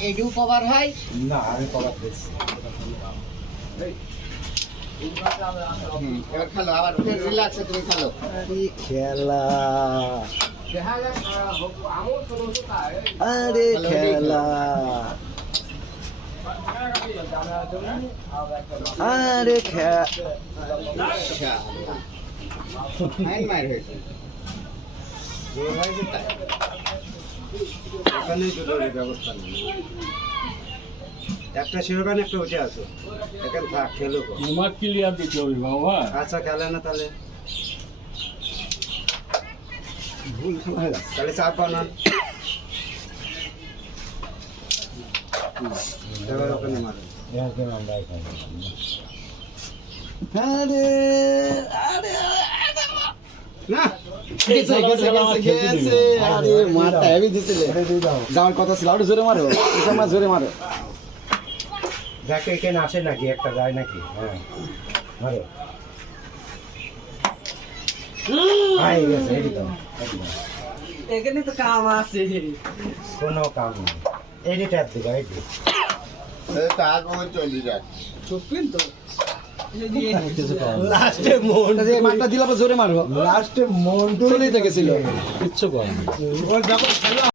এইটু cover হয় না আমি কভার দিচ্ছি এবার খেলো আবার রিল্যাক্সে তুমি খেলো খেলা আরে খেলা আরে মায়ের হয়েছে ব্যবস্থা নেই একটা সেখানে একটা উঠে আসো এখানে থাক খেলো তোমার ক্লিয়ার দিতে হবে বাবা। আচ্ছা খেলে না তাহলে ভুল খেলা হয়ে গেছে তাহলে চাপ পাও না এবার ওখানে মারো আরে আরে না গেছে আরে মারটা হেভি দিছিলে যাওয়ার কথা ছিল আরো জোরে মারো এটা মার জোরে মারো দেখো এখানে আসে নাকি একটা যায় নাকি হ্যাঁ মারো আই গেছে এডি দাও এখানে তো কাম আছে কোনো কাম নেই এডি ট্যাপ দিবা এডি তার মনে চলে যায় চুপিন তো লাস্টে মন মারটা দিলা জোরে মারো লাস্টে মন চলেই তো গেছিল কিচ্ছু কর